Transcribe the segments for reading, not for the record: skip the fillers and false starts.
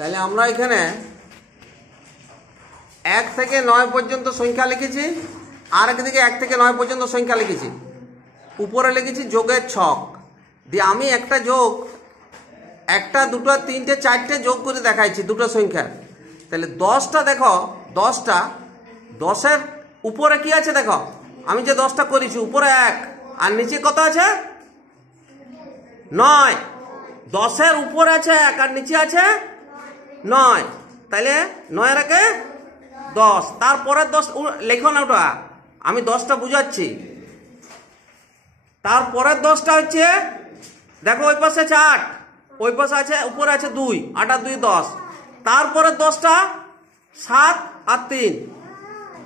তাহলে আমরা এখানে 1 থেকে 9 পর্যন্ত সংখ্যা লিখেছি, আর একদিকে 1 থেকে 9 পর্যন্ত সংখ্যা লিখেছি, উপরে লিখেছি যোগের ছক দিয়ে। আমি একটা যোগ, একটা, দুটো, তিনটে, চারটে যোগ করে দেখাইছি দুটো সংখ্যা। তাহলে 10টা দেখো, 10টা, 10-এর উপরে কি আছে দেখো, আমি যে 10টা করেছি উপরে 1 আর নিচে কত আছে 9। 10-এর উপরে আছে 1 আর নিচে আছে 9। তাহলে 9 একে 10, তারপরে 10 লেখো না, ওটা আমি 10টা বুঝাচ্ছি। তারপরের 10টা হচ্ছে দেখো ওই পাশে আছে 8, ওই পাশে আছে উপরে আছে 2, 8 আর 2 10। তারপরে 10টা 7 আর 3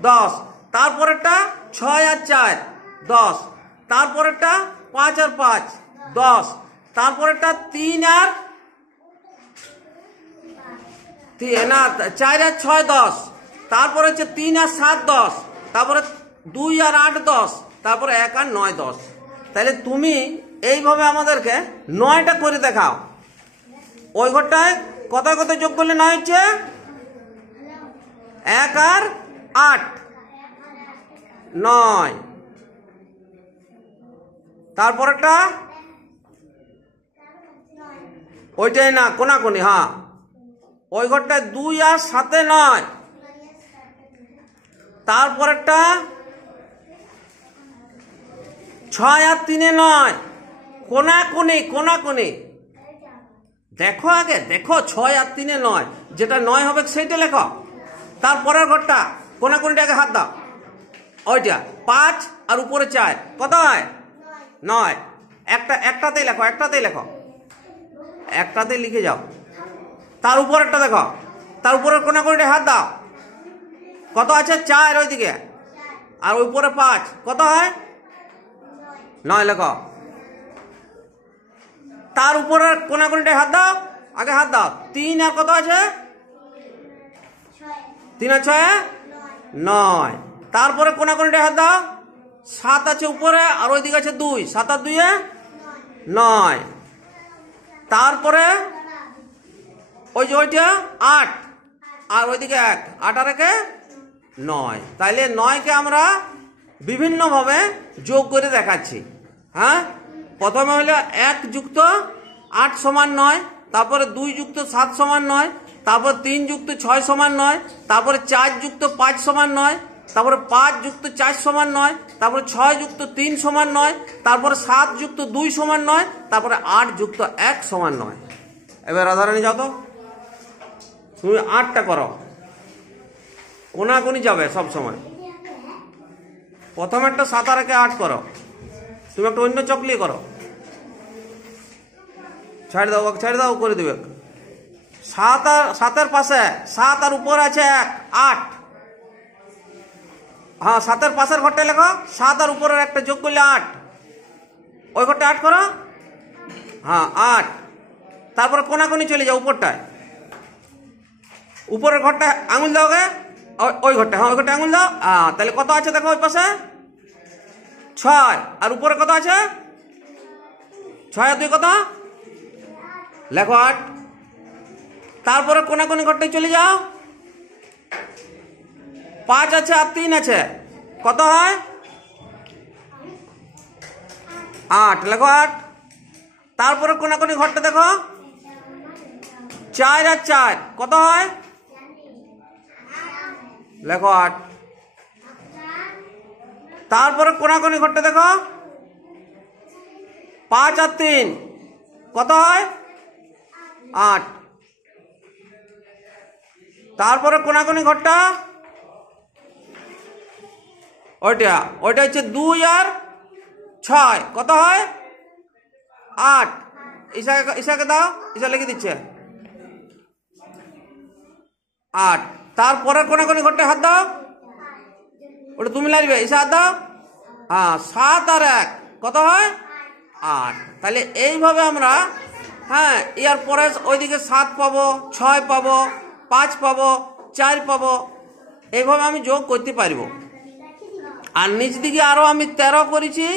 10, তারপরেরটা 6 আর 4 10, তারপরেরটা 5 আর 5 10, তারপরেরটা 3 আর 4 আর 6 10, তারপরে হচ্ছে 3 আর 7 10, তারপরে 2 আর 8 10, তারপরে 1 আর 9 10। তাহলে তুমি এইভাবে আমাদেরকে 9টা করে দেখাও। ওই ঘরটায় কত কত যোগ করলে 9 হচ্ছে 1 আর 8 9। তারপরেরটা ওইটাই না, কোনাকুনি, হ্যাঁ ওই ঘরটায় 2 আর 7 9। তারপরেরটা 6 আর 3 9, কোনাকুনি কোনাকুনি। দেখো আগে দেখো 6 আর 3 9, যেটা 9 হবে সেইটা লেখো। তারপরের ঘরটা কোনাকুনিটাকে হাত দাও, ওইটা 5 আর উপরে 4 কত হয় 9। একটাতেই লেখো, একটাতেই লেখো, একটাতেই লিখে যাও। তার উপরেরটা দেখো, তার উপরের কোনাকুনিটা হাত দাও, কত আছে 4 ওইদিকে, আর ওই উপরে 5 কত হয় 9 লেখো। তার উপরের কোনাকুনিটা হাত দাও, আগে হাত দাও, 3 আর কত আছে 3 আর 6 9। তারপরে কোনাকুনিটা হাত দাও, 7 আছে উপরে আর ওইদিকে আছে 2, 7 আর 2 9। তারপরে ওই যে ওইটা 8 আর ওইদিকে 1, 8 আর 1 9। তাইলে 9কে আমরা বিভিন্নভাবে যোগ করে দেখাচ্ছি। হ্যাঁ, প্রথমে হলো 1 যুক্ত 8 সমান 9, তারপরে 2 যুক্ত 7 সমান 9, তারপর 3 যুক্ত 6 সমান 9, তারপরে 4 যুক্ত 5 সমান 9, তারপরে 5 যুক্ত 4 সমান 9, তারপরে 6 যুক্ত 3 সমান 9, তারপরে 7 যুক্ত 2 সমান 9, তারপরে 8 যুক্ত 1 সমান 9। এবার রাধারানী যাও তো, তুমি 8টা করো, কোনাকুনি যাবে সব সময়। প্রথমে একটা 7 আর 8 করো, তুমি একটা অন্য চকলিয়ে করো, ছেড়ে দাও, ছেড়ে দাও, করে দেবে। 7-এর পাশে 7 আর উপরে আছে 1 8, হ্যাঁ 7-এর পাশের ঘরটা লেখো, 7 আর উপরের একটা যোগ করলে 8, ওই ঘরটা 8 করো, হ্যাঁ 8। তারপরে কোনাকুনি চলে যাও উপরটায়, উপরের ঘরটা আঙুল দাও গে, ওই ঘরটা, হ্যাঁ ওই ঘরটা আঙুল দাও। তাহলে কত আছে দেখো ওই পাশে 6, আর উপরে কত আছে 6 আর 2 কত লেখো 8। তারপরে কোনাকুনি ঘরটায় চলে যাও, 5 আছে আর 3 আছে কত হয় 8 লেখো 8। তারপরে কোনাকুনি ঘরটা দেখো, 4 আর 4 কত হয় লেখো 8। তারপরে কোনাকুনি ঘরটা দেখো, 5 আর 3 কত হয় 8। তারপরে কোনাকুনি ঘরটা ওইটা, ওইটা হচ্ছে 2 আর 6 কত হয় 8। ঈশাকে দাও, ঈশা লিখে দিচ্ছে 8। তারপরে কোনাকুনি ঘরটা হাত দাও, ওটা তুমি লাগবে, ঈশা হাত দাও, হ্যাঁ 7 আর 1 কত হয় 8। তাহলে এইভাবে আমরা, হ্যাঁ এর পরে ওইদিকে 7 পাবো, 6 পাবো, 5 পাবো, 4 পাবো, এইভাবে আমি যোগ করতে পারবো। আর নিচ দিকে আরো আমি 13 করেছি,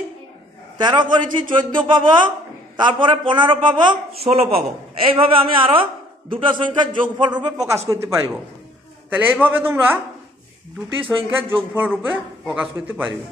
14 পাবো, তারপরে 15 পাবো, 16 পাবো, এইভাবে আমি আরো দুটা সংখ্যার যোগফল রূপে প্রকাশ করতে পারিব। তাহলে এইভাবে তোমরা দুটি সংখ্যার যোগফল রূপে প্রকাশ করতে পারিবে।